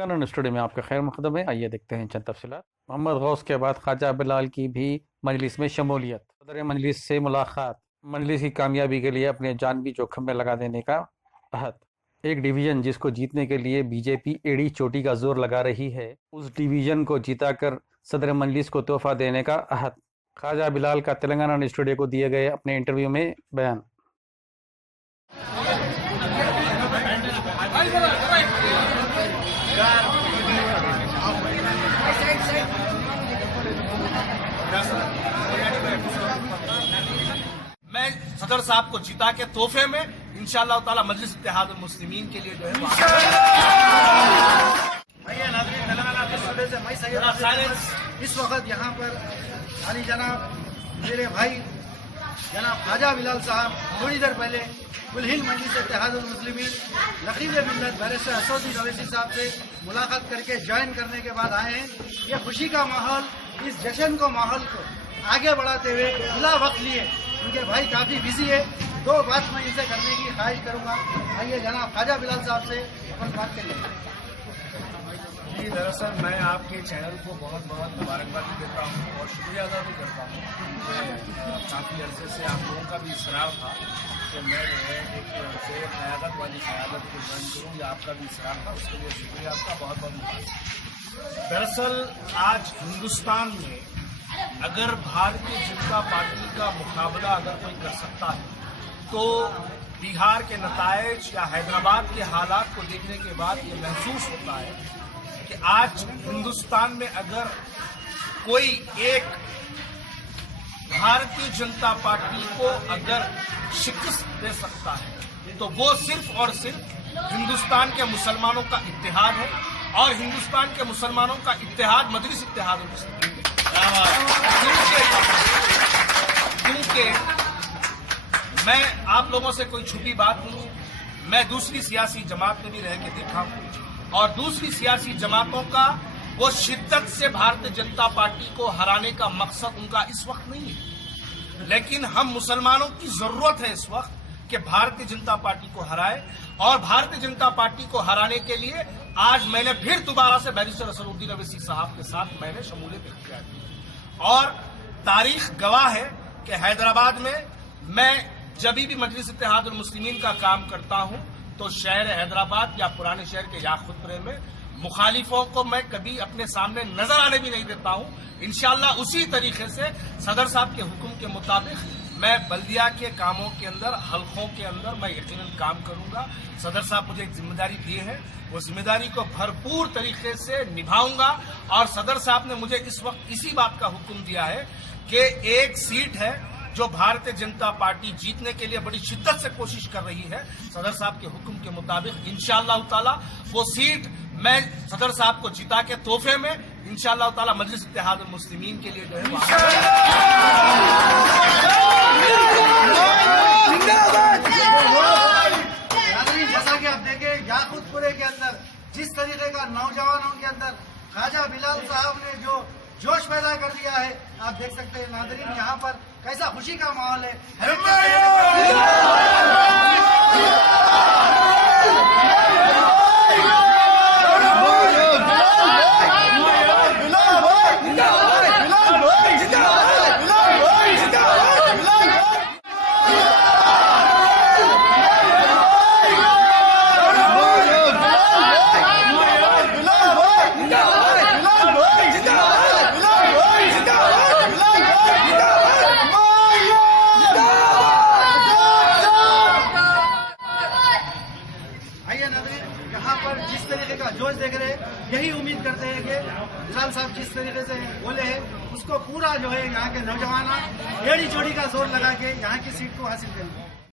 Telangana studio में आपका खैर मकदम है। आइए देखते हैं चंद तफसीलात। मोहम्मद गौस के बाद ख्वाजा बिलाल की भी मजलिस में शमूलियत। सदर मजलिस से मुलाकात। मजलिस की कामयाबी के लिए अपने जान भी जोखिम में लगा देने का अहद। एक डिवीजन जिसको जीतने के लिए बीजेपी एड़ी चोटी का जोर लगा रही है, उस डिवीजन को जीताकर सदर मजलिस को तोहफा देने का अहद। ख्वाजा बिलाल का तेलंगाना स्टूडियो को दिए गए अपने इंटरव्यू में बयान। मैं सदर साहब को जिता के तोहफे में इंशाअल्लाह ताला मजलिस इत्तेहादुल मुस्लिमीन के लिए जो है इस वक्त यहाँ पर अली जनाब मेरे भाई जनाब ख्वाजा बिलाल साहब थोड़ी देर पहले कुलहिल मजलिस इत्तेहादुल मुस्लिमीन नकीब मिल्लत बैरिस्टर असदुद्दीन अवैसी साहब से मुलाकात करके ज्वाइन करने के बाद आए हैं। ये खुशी का माहौल, इस जश्न को माहौल को आगे बढ़ाते हुए बिला वक्त लिए, उनके भाई काफ़ी बिजी है। दो बात मैं इनसे करने की ख्वाहिश करूंगा। आइए जनाब ख्वाजा बिलाल साहब से अपन बात करिए। जी, दरअसल मैं आपके चैनल को बहुत बहुत मुबारकबाद देता हूँ और शुक्रिया अदा भी करता हूँ। काफ़ी अरसे से आप लोगों का भी इसरार था कि मैं जो है एक से क़यादत वाली क़यादत को ज्वाइन करूँ, या आपका भी इसरार था, उसके लिए शुक्रिया आपका बहुत बहुत मुबारक। दरअसल आज हिंदुस्तान में अगर भारतीय जनता पार्टी का मुकाबला अगर कोई कर सकता है तो बिहार के नतायज या हैदराबाद के हालात को देखने के बाद ये महसूस होता है कि आज हिंदुस्तान में अगर कोई एक भारतीय जनता पार्टी को अगर शिकस्त दे सकता है तो वो सिर्फ और सिर्फ हिंदुस्तान के मुसलमानों का इत्तेहाद है, और हिंदुस्तान के मुसलमानों का इत्तेहाद मजलिस इत्तेहादुल मुस्लिमीन। क्योंकि मैं आप लोगों से कोई छुपी बात नहीं, मैं दूसरी सियासी जमात में भी रह के देखा हूं, और दूसरी सियासी जमातों का वो शिद्दत से भारतीय जनता पार्टी को हराने का मकसद उनका इस वक्त नहीं है। लेकिन हम मुसलमानों की जरूरत है इस वक्त कि भारतीय जनता पार्टी को हराए, और भारतीय जनता पार्टी को हराने के लिए आज मैंने फिर दोबारा से बैरिस्टर असदुद्दीन अवैसी साहब के साथ मैंने शमूलियत इख्तियार की, और तारीख गवाह है कि हैदराबाद में मैं जब भी मजलिस इत्तेहादुल मुस्लिमीन का काम करता हूं तो शहर हैदराबाद या पुराने शहर के याकुतपुरे में मुखालिफों को मैं कभी अपने सामने नजर आने भी नहीं देता हूं। इंशाअल्लाह उसी तरीके से सदर साहब के हुक्म के मुताबिक मैं बल्दिया के कामों के अंदर, हल्कों के अंदर मैं यकीनन काम करूंगा। सदर साहब मुझे एक जिम्मेदारी दी है, वो जिम्मेदारी को भरपूर तरीके से निभाऊंगा, और सदर साहब ने मुझे इस वक्त इसी बात का हुक्म दिया है कि एक सीट है जो भारतीय जनता पार्टी जीतने के लिए बड़ी शिद्दत से कोशिश कर रही है। सदर साहब के हुक्म के मुताबिक इंशाअल्लाह ताला वो सीट मैं सदर साहब को जिता के तोहफे में इंशाअल्लाह ताला मजलिस इत्तेहादुल मुस्लिमीन के लिए जो है जैसा कि आप देखें याकुतपुरे के अंदर जिस तरीके का नौजवानों के अंदर ख्वाजा बिलाल साहब ने जो जोश पैदा कर दिया है, आप देख सकते हैं नाज़रीन यहाँ पर कैसा खुशी का माहौल है। यहाँ पर जिस तरीके का जोश देख रहे हैं, यही उम्मीद करते हैं कि बिलाल साहब जिस तरीके से बोले हैं उसको पूरा जो है यहाँ के नौजवान एड़ी चोड़ी का जोर लगा के यहाँ की सीट को हासिल करेंगे।